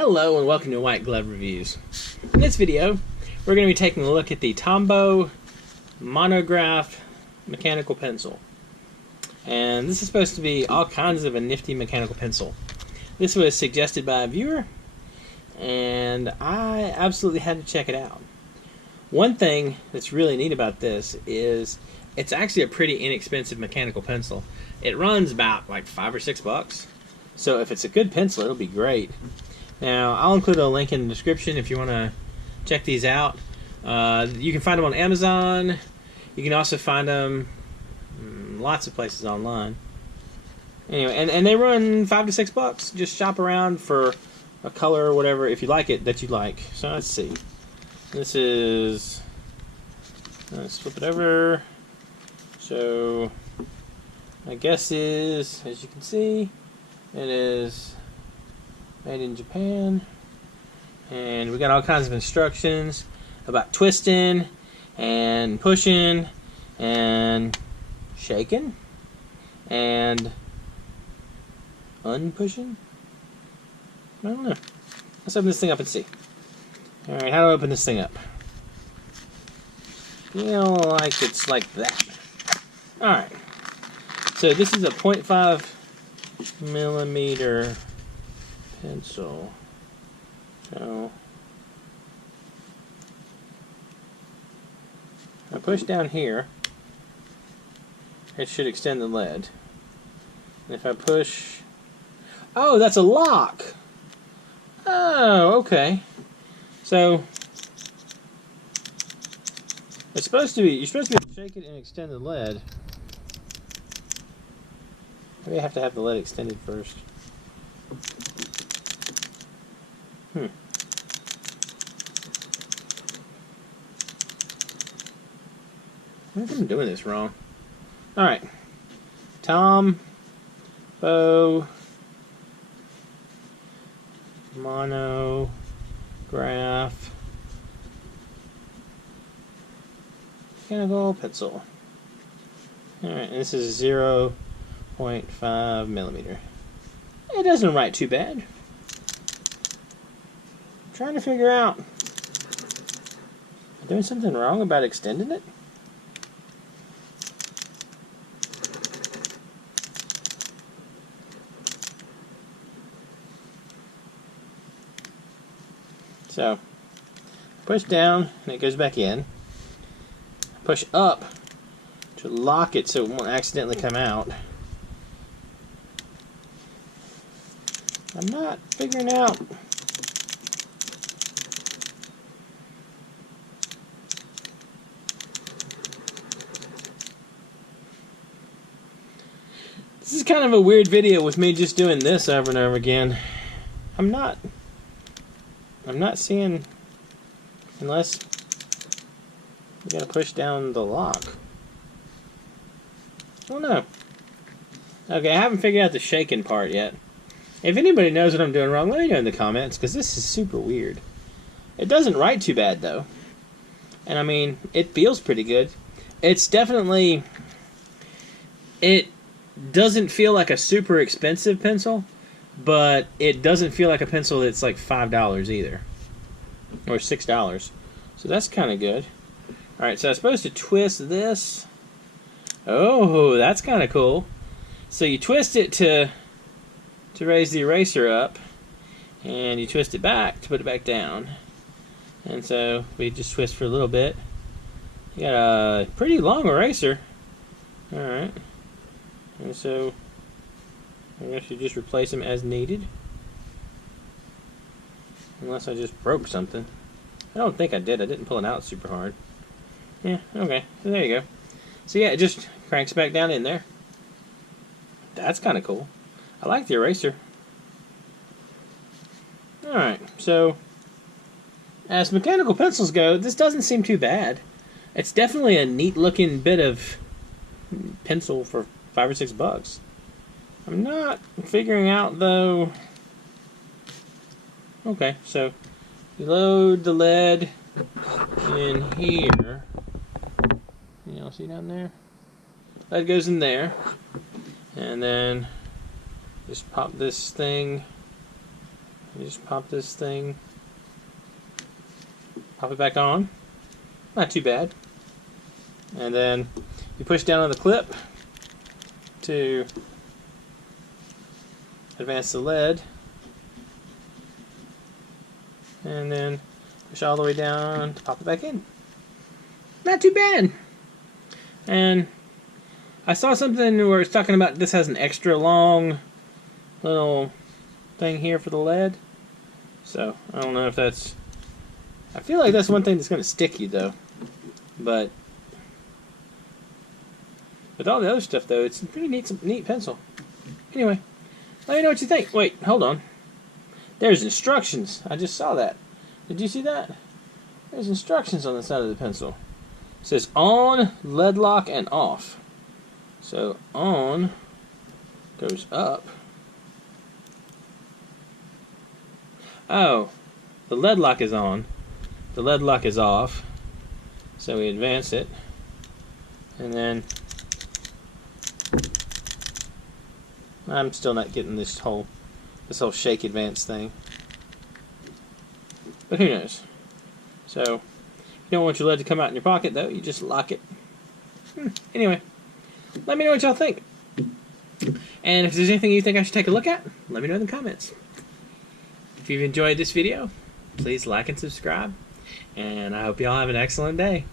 Hello and welcome to White Glove Reviews. In this video, we're going to be taking a look at the Tombow monograph mechanical pencil. And this is supposed to be all kinds of a nifty mechanical pencil. This was suggested by a viewer, and I absolutely had to check it out. One thing that's really neat about this is it's actually a pretty inexpensive mechanical pencil. It runs about like $5 or $6. So if it's a good pencil, it'll be great. Now, I'll include a link in the description if you want to check these out. You can find them on Amazon. You can also find them lots of places online. Anyway, and they run $5 to $6. Just shop around for a color or whatever, if you like it, that you like. So let's see. This is... Let's flip it over. So, my guess is, as you can see, it is made in Japan, and we got all kinds of instructions about twisting and pushing and shaking and unpushing. I don't know. Let's open this thing up and see. Alright, how do I open this thing up? Feel like it's like that. Alright. So this is a 0.5 millimeter pencil. So I push down here, it should extend the lead. And if I push, oh, that's a lock. Oh, okay. So it's supposed to be, you're supposed to be able to shake it and extend the lead. Maybe I have to have the lead extended first. I think I'm doing this wrong. Alright. Tombow monograph mechanical pencil. Alright, and this is 0.5 millimeter. It doesn't write too bad. Trying to figure out, am I doing something wrong about extending it? So, push down and it goes back in. Push up to lock it so it won't accidentally come out. I'm not figuring out. This is kind of a weird video with me just doing this over and over again. I'm not seeing, unless you gotta push down the lock. I don't know. Okay, I haven't figured out the shaking part yet. If anybody knows what I'm doing wrong, let me know in the comments, because this is super weird. It doesn't write too bad though. And I mean, it feels pretty good. It's definitely, it doesn't feel like a super expensive pencil, but it doesn't feel like a pencil that's like $5 either, or $6. So that's kind of good. Alright, so I'm supposed to twist this. Oh, that's kind of cool. So you twist it to raise the eraser up, and you twist it back to put it back down. And so we just twist for a little bit. You got a pretty long eraser. Alright. And so I guess you just replace them as needed. Unless I just broke something. I don't think I did. I didn't pull it out super hard. Yeah, okay. So there you go. So yeah, it just cranks back down in there. That's kind of cool. I like the eraser. Alright, so as mechanical pencils go, this doesn't seem too bad. It's definitely a neat looking bit of pencil for $5 or $6. I'm not figuring out though. Okay, so you load the lead in here. Y'all see down there? Lead goes in there, and then just pop this thing You just pop this thing, pop it back on. Not too bad. And then you push down on the clip to advance the lead. And then push all the way down to pop it back in. Not too bad. And I saw something where it's talking about this has an extra long little thing here for the lead. So I don't know if that's... I feel like that's one thing that's going to stick you though. But with all the other stuff though, it's a pretty neat pencil. Anyway, let me know what you think. Wait, hold on. There's instructions. I just saw that. Did you see that? There's instructions on the side of the pencil. It says on, lead lock, and off. So on goes up. Oh, the lead lock is on. The lead lock is off. So we advance it. And then I'm still not getting this whole shake advance thing. But who knows? So, if you don't want your lead to come out in your pocket, though, you just lock it. Anyway, let me know what y'all think. And if there's anything you think I should take a look at, let me know in the comments. If you've enjoyed this video, please like and subscribe. And I hope y'all have an excellent day.